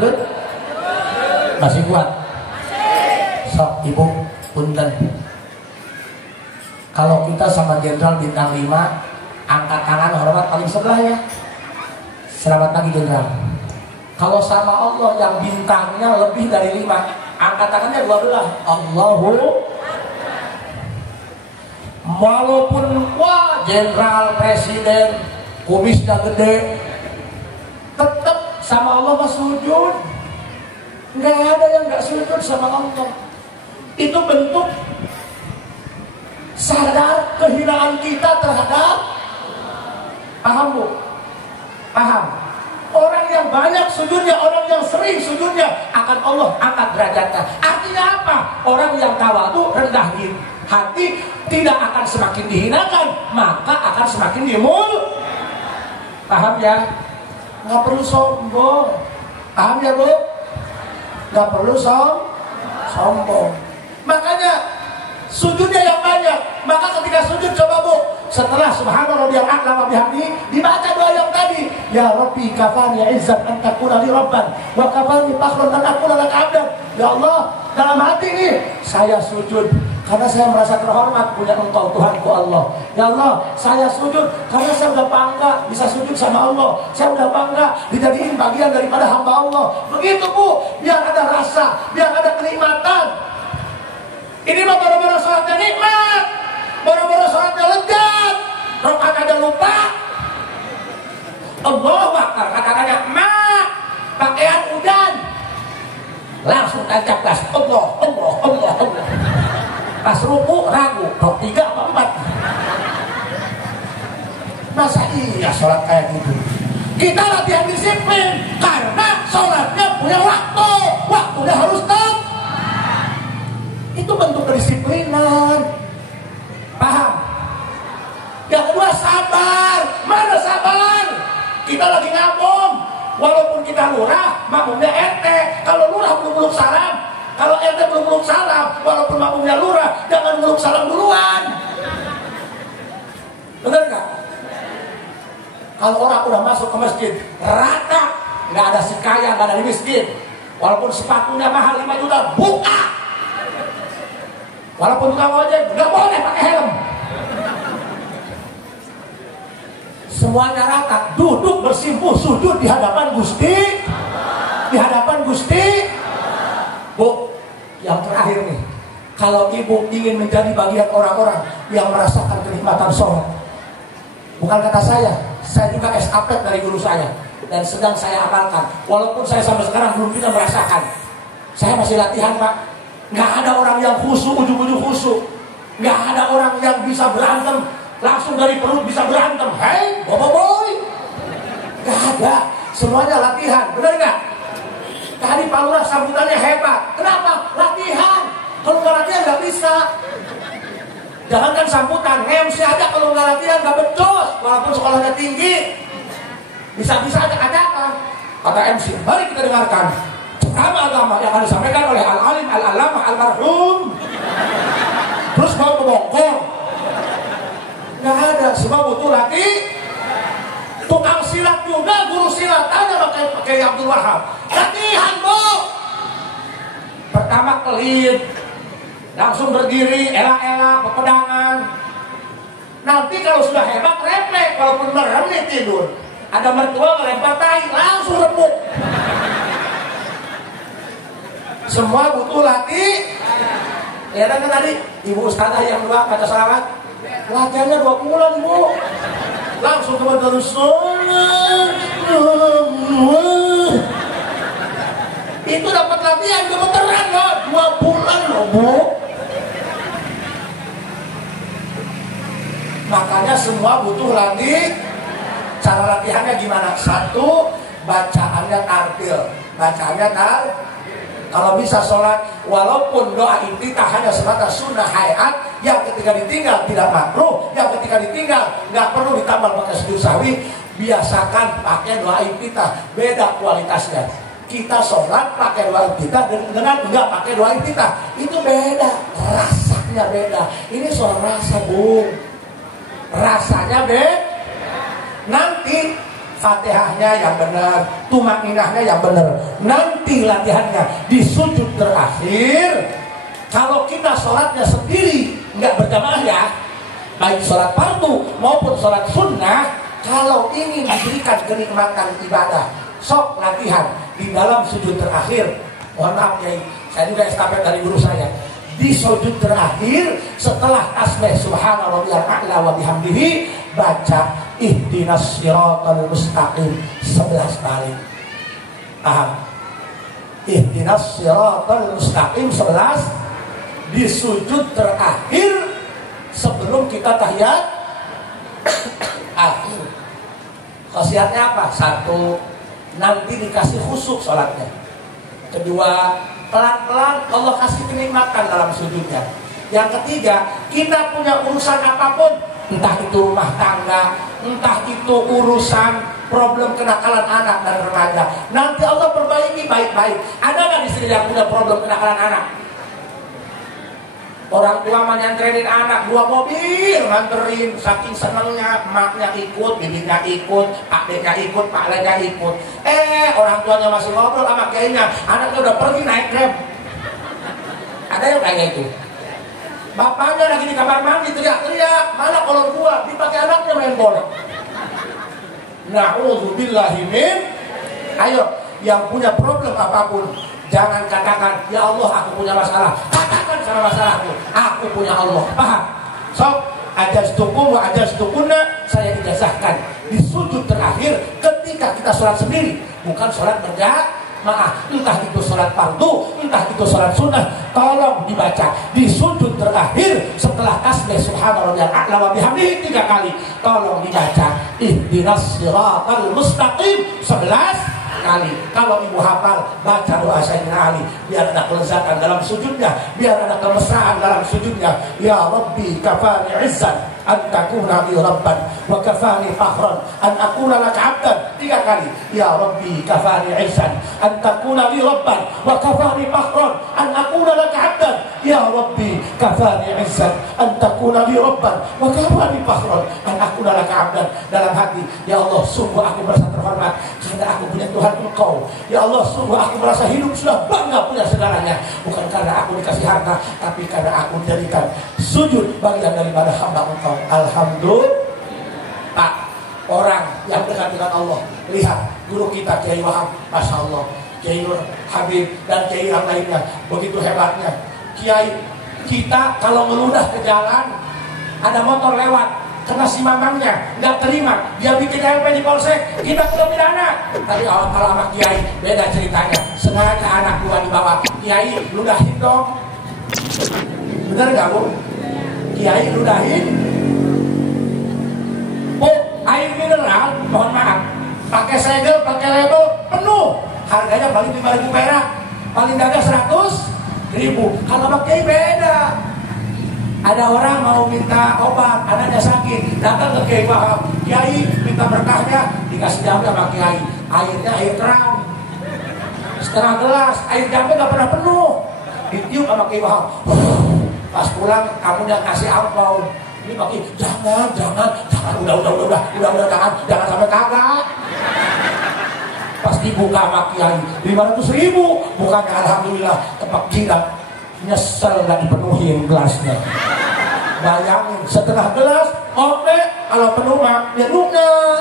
kuat? Masih kuat? Sok ibu punten. Kalau kita sama jenderal bintang 5, angkat tangan hormat paling sebelah ya. Selamat pagi jenderal. Kalau sama Allah yang bintangnya lebih dari 5, angkat tangannya 12. Allahu. Walaupun wah jenderal presiden kumisnya gede, tetap sama Allah mah sujud. Nggak ada yang nggak sujud sama Allah. Itu bentuk sadar kehinaan kita terhadap. Paham bu? Paham? Orang yang banyak sujudnya, orang yang sering sujudnya, akan Allah angkat derajatnya. Artinya apa? Orang yang tawadu, rendah hati, tidak akan semakin dihinakan, maka akan semakin dimul. Paham ya? Nggak perlu sombong. Paham ya bu? Nggak perlu sombong. Makanya sujudnya yang banyak. Maka ketika sujud coba bu, setelah subhana rabbiyal a'la wa bihamdihi, dibaca doa yang tadi. Ya Rabbi kafani izzat an takuna li rabban wa kafani fakhran an akuna lak abdan. Ya Allah, dalam hati ini saya sujud karena saya merasa terhormat punya Engkau Tuhanku Allah. Ya Allah, saya sujud karena saya udah bangga bisa sujud sama Allah. Saya udah bangga dijadiin bagian daripada hamba Allah. Begitu bu, biar ada rasa, biar ada kenikmatan. Ini mah baru-baru sholatnya nikmat, baru-baru sholatnya lezat, rokaat aja lupa. Allahu Akbar, kata-katanya mak, pakaian hujan, langsung tancap gas. Allah. Pas ruku ragu, rok 3 apa 4. Masa iya sholat kayak gitu? Kita latihan disiplin karena sholatnya punya waktu, waktunya harus tepat. Itu bentuk kedisiplinan. Paham? Yang kedua sabar. Mana sabar? Kita lagi ngabung. Walaupun kita lurah, makmumnya RT. Kalau lurah belum meluk salam, kalau RT belum meluk salam, walaupun makmumnya lurah, jangan meluk salam duluan. Benar gak? Kalau orang udah masuk ke masjid rata, nggak ada si kaya, nggak ada si miskin, walaupun sepatunya mahal 5 juta, buka. Walaupun tukang ojek nggak boleh pakai helm. Semuanya rata, duduk bersimpuh sujud di hadapan Gusti, di hadapan Gusti. Bu, yang terakhir nih, kalau ibu ingin menjadi bagian orang-orang yang merasakan kenikmatan sholat, bukan kata saya juga estafet dari guru saya dan sedang saya amalkan. Walaupun saya sampai sekarang belum bisa merasakan, saya masih latihan pak. Nggak ada orang yang khusyuk, ujung-ujung khusyuk. Nggak ada orang yang bisa berantem langsung dari perut bisa berantem. Hei, boy. Nggak ada. Semuanya latihan, benar nggak? Tadi Pak Lurah sambutannya hebat. Kenapa? Latihan. Kalau nggak latihan nggak bisa. Jangankan sambutan, MC aja kalau nggak latihan nggak becus. Walaupun sekolahnya tinggi, bisa-bisa acak-acakan. Kata MC, mari kita dengarkan agama yang akan disampaikan oleh al-alim, al-alamah, al-marhum. Terus mau membongkar. Nggak ada, semua butuh latih. Tukang silat juga, guru silat tanya pakai Abdul Wahab. Latihan bu. Pertama kelip, langsung berdiri, elak-elak, pepedangan. Nanti kalau sudah hebat refleks, walaupun merem nih tidur. Ada mertua melempar tai, langsung rebut. Semua butuh latih. Ya kan tadi ibu ustazah yang dua baca salawat, latihannya 2 bulan bu. Langsung teman-teman sholat. Itu dapat latihan gemeteran loh, 2 bulan loh bu. Makanya semua butuh latih. Cara latihannya gimana? 1, bacaannya tartil. Kalau bisa sholat, walaupun doa iftitah hanya sebatas sunnah hayat, yang ketika ditinggal tidak makruh, yang ketika ditinggal nggak perlu ditambah pakai sujud sahwi, biasakan pakai doa iftitah. Beda kualitasnya. Kita sholat pakai doa iftitah dengan nggak pakai doa iftitah, itu beda, rasanya beda. Ini soal rasa bu, rasanya beda. Nanti Fatihahnya yang benar, tumaninahnya yang benar. Nanti latihannya di sujud terakhir. Kalau kita sholatnya sendiri, nggak berjamaah ya, baik sholat fardu maupun sholat sunnah, kalau ingin diberikan kenikmatan ibadah, sok latihan di dalam sujud terakhir. Mohon maaf ya, saya juga estafet dari guru saya. Di sujud terakhir setelah tasbih subhana rabbiyal a'la wa bihamdihi, baca ihdinas siratal mustaqim 11 kali. Paham? Ihdinas siratal mustaqim 11 di sujud terakhir sebelum kita tahiyat akhir. Khasiatnya apa? Satu, nanti dikasih khusyuk sholatnya. Kedua, pelan-pelan Allah kasih kenikmatan dalam sujudnya. Yang ketiga, kita punya urusan apapun, entah itu rumah tangga, entah itu urusan problem kenakalan anak dan remaja, nanti Allah perbaiki baik-baik. Ada nggak di sini yang punya problem kenakalan anak? Orang tua nyantrenin anak 2 mobil, nganterin, saking senengnya, emaknya ikut, bibinya ikut, adiknya ikut, pak lenya ikut. Orang tuanya masih ngobrol sama kiainya, anaknya udah pergi naik Grab. Ada yang kayak gitu. Bapaknya lagi di kamar mandi teriak-teriak, mana kolor gua, dipakai anaknya main bola. Na'udzubillahi min. Ayo, yang punya problem apapun, jangan katakan, ya Allah aku punya masalah. Katakan sama masalahku, aku punya Allah. Paham? Sok, ajastukum wa ajastukunna, saya ijazahkan di sujud terakhir ketika kita sholat sendiri, bukan sholat berjamaah. Entah itu sholat fardu, entah itu sholat sunnah, tolong dibaca di sujud terakhir setelah tasbih subhana rabbiyal a'la wa bihamdihi 3 kali. Tolong dibaca ihdinas siratal mustaqim 11 kali. Kalau ibu hafal, baca doa Sayyidina Ali, biar ada kelezatan dalam sujudnya, biar ada kemesraan dalam sujudnya. Ya Rabbi kafani izzan an takuna li rabban wa kafani fakhran an akuna laka abdan 3 kali. Ya Rabbi kafani izzan an takuna li rabban wa kafani fakhran an akuna laka abdan. Ya Rabbi kafani izzan an takuna li rabban wa kafani fakhran an akuna laka abdan. Dalam hati, ya Allah, sungguh aku merasa terhormat karena aku punya Tuhan Engkau. Ya Allah, sungguh aku merasa hidup sudah bangga punya segalanya, bukan karena aku dikasih harta, tapi karena aku menjadikan sujud bagian daripada hamba Engkau. Alhamdulillah. Pak, orang yang dekat dengan Allah, lihat guru kita Kiai Wahab, Masya Allah, Kiai Nur Habib dan Kiai yang lainnya, begitu hebatnya. Kiai kita kalau meludah ke jalan, ada motor lewat, kena si mamangnya, nggak terima, dia bikin MP di polsek, kita sudah pidana. Tapi kalau sama Kiai beda ceritanya, sengaja anak gua dibawa, Kiai ludahin dong. Bener nggak Bu? Kiai ludahin. Oh, air mineral, mohon maaf, pakai segel, pakai label penuh, harganya paling 5.000 perak, paling dagang 100.000. Kalau sama Kiai beda. Ada orang mau minta obat, anaknya sakit, datang ke Kiai Wahab, Kiai minta berkahnya, dikasih jamu sama Kiai, airnya air keran, setengah gelas, air jamu nggak pernah penuh, ditiup sama Kiai Wahab. Pas pulang kamu yang kasih ampau, ini pakai jangan, udah, jangan sampai kagak. Pas dibuka sama Kiai 500.000, bukannya alhamdulillah tepak jidat. Nyesel gak dipenuhin gelasnya. Bayangin setengah gelas, oke, kalau penuh mah ya luka.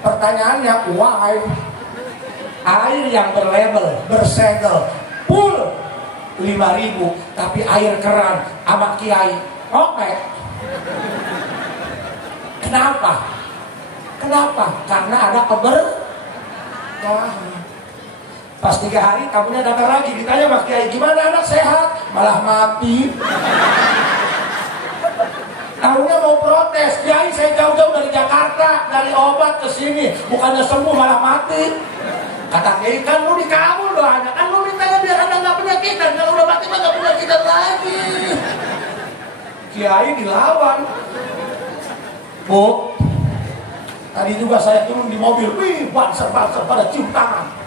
Pertanyaannya, why? Air yang berlabel, bersegel, full 5.000, tapi air keran sama Kiai, oke. Kenapa? Karena ada keberkahan. Pas 3 hari kamunya datang lagi, ditanya Mas Kiai, gimana anak sehat? Malah mati. Tahunya mau protes, Kiai saya jauh-jauh dari Jakarta, dari obat ke sini, bukannya sembuh malah mati. Kata Kiai, kan lu dikabul doanya, kan lu mintanya biar anda nggak penyakitan, kalau udah mati mah nggak penyakitan lagi. Kiai dilawan. Bu, tadi juga saya turun di mobil, wih, banser pada cium tangan.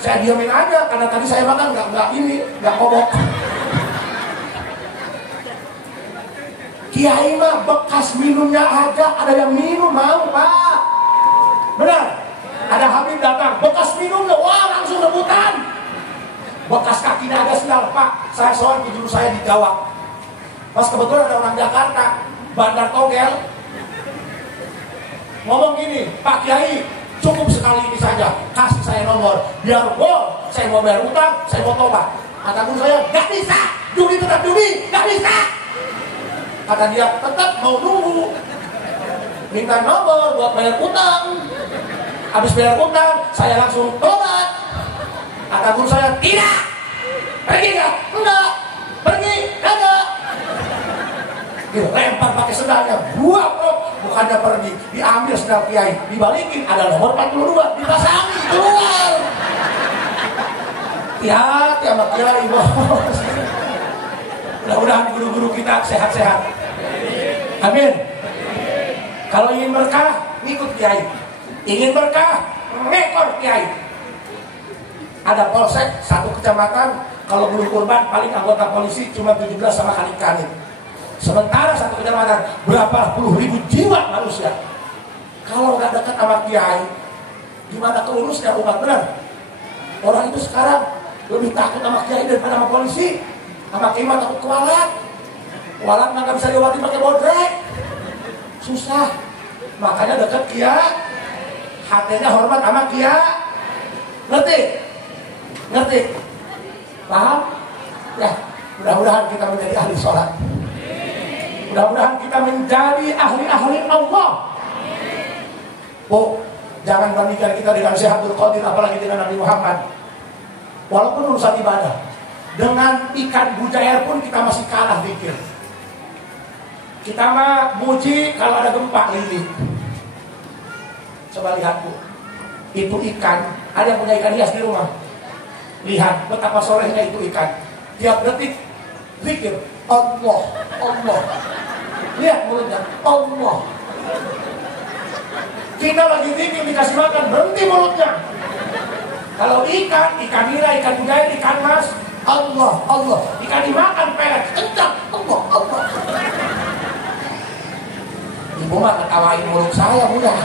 Saya diamin aja karena tadi saya makan nggak kobok. Kiai mah bekas minumnya aja ada yang minum mau Pak. minumnya, wah langsung rebutan. Bekas kakinya agak sial, Pak. Saya soal ke juru saya dijawab. Pas kebetulan ada orang Jakarta, Bandar Togel, ngomong gini, Pak Kiai, cukup sekali ini saja, kasih saya nomor, biar saya mau bayar utang, saya mau tobat. Kata guru saya, gak bisa, judi tetap judi, gak bisa. Kata dia, tetap mau nunggu, minta nomor buat bayar utang. Habis bayar utang, saya langsung tobat. Kata guru saya, tidak. Pergi gak? Enggak. Pergi, enggak. Dilempar pakai sendalnya, buang kok. Bukannya pergi, diambil sendal Kiai, dibalikin, ada nomor 42, dipasangi, keluar. Hati-hati sama Kiai, bos. Mudah-mudahan guru-guru kita sehat-sehat. Amin. Kalau ingin berkah, ngikut Kiai. Ingin berkah, ngekor Kiai. Ada polsek, satu kecamatan, kalau belum kurban, paling anggota polisi cuma 17 sama kanit-kanit. Sementara satu kecamatan, berapa puluh ribu jiwa manusia. Kalau nggak dekat sama Kiai, gimana keurusnya umat benar? Orang itu sekarang lebih takut sama Kiai daripada sama polisi. Sama Kiai takut kualat. Kualat nggak bisa diobati pakai bodrek. Susah. Makanya dekat Kiai. Hatinya hormat sama Kiai. Ngerti? Ngerti? Paham? Ya, mudah-mudahan kita menjadi ahli sholat. Mudah-mudahan kita menjadi ahli-ahli Allah. Oh, jangan bandingkan kita dengan Syekh Abdul Qadir, apalagi dengan Nabi Muhammad. Walaupun urusan ibadah, dengan ikan bujair pun kita masih kalah pikir. Kita mah muji kalau ada gempa lili. Coba lihat Bu, itu ikan, ada yang punya ikan hias di rumah. Lihat betapa solehnya itu ikan. Tiap detik zikir Allah, Allah. Lihat mulutnya, Allah. Kita lagi zikir dikasih makan, berhenti mulutnya. Kalau ikan nila, ikan bujair, ikan mas, Allah, Allah. Ikan dimakan pelet, kencang, Allah, Allah. Ibu mah ketawain mulut saya, udah.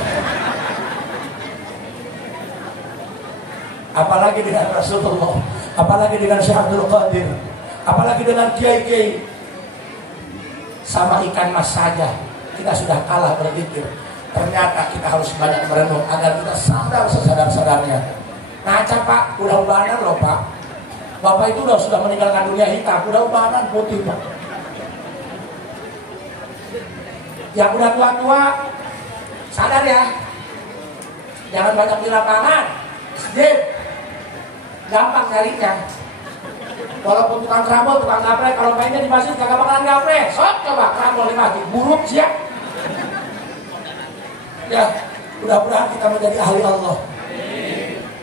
Apalagi dengan Rasulullah, apalagi dengan Syekh Abdul Qadir, apalagi dengan kiai-kiai. Sama ikan mas saja kita sudah kalah berzikir. Ternyata kita harus banyak merenung agar kita sadar sesadar-sadarnya. Ngaca Pak, udah ubanan loh Pak. Bapak itu sudah meninggalkan dunia hitam, udah ubanan putih Pak. Yang udah tua-tua, sadar ya. Jangan banyak di lapangan. Sip. Gampang nyarinya. Walaupun tukang kerambol, tukang gaplek, kalau mainnya di masjid kagak bakalan gaplek. Sok coba kerambol lagi, buruk siap. Ya, mudah-mudahan kita menjadi ahli Allah.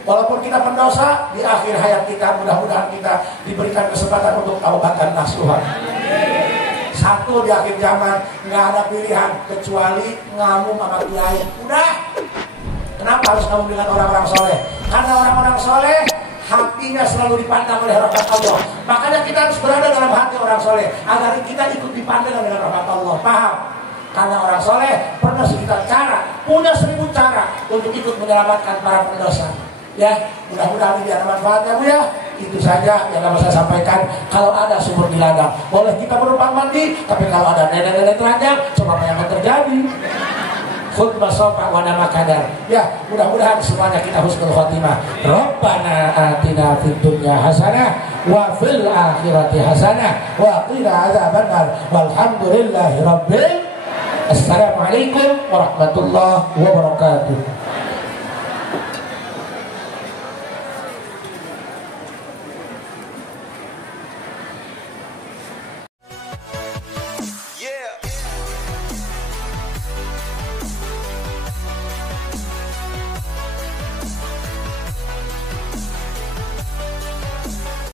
Walaupun kita pendosa, di akhir hayat kita mudah-mudahan kita diberikan kesempatan untuk taubatan nasuhan. Satu, di akhir zaman nggak ada pilihan kecuali ngamum sama kiai. Udah. Kenapa harus ngamum dengan orang-orang soleh? Karena orang-orang soleh hatinya selalu dipandang oleh rahmat Allah. Makanya kita harus berada dalam hati orang soleh agar kita ikut dipandang dengan rahmat Allah. Paham? Karena orang soleh pernah sekitar cara, punya 1000 cara untuk ikut menyelamatkan para pendosa. Ya, mudah-mudahan ini ada manfaatnya Bu ya. Itu saja yang dapat saya sampaikan. Kalau ada sumur di ladang, boleh kita menumpang mandi. Tapi kalau ada nenek-nenek telanjang, coba apa yang akan terjadi? Khutbah sofa wa nama kadar. Ya, mudah-mudahan semuanya kita husnul khotimah. Rabbana atina fid dunya hasanah wa fil akhirati hasanah wa qina adzabannar. Walhamdulillahi rabbil. Assalamualaikum warahmatullahi wabarakatuh.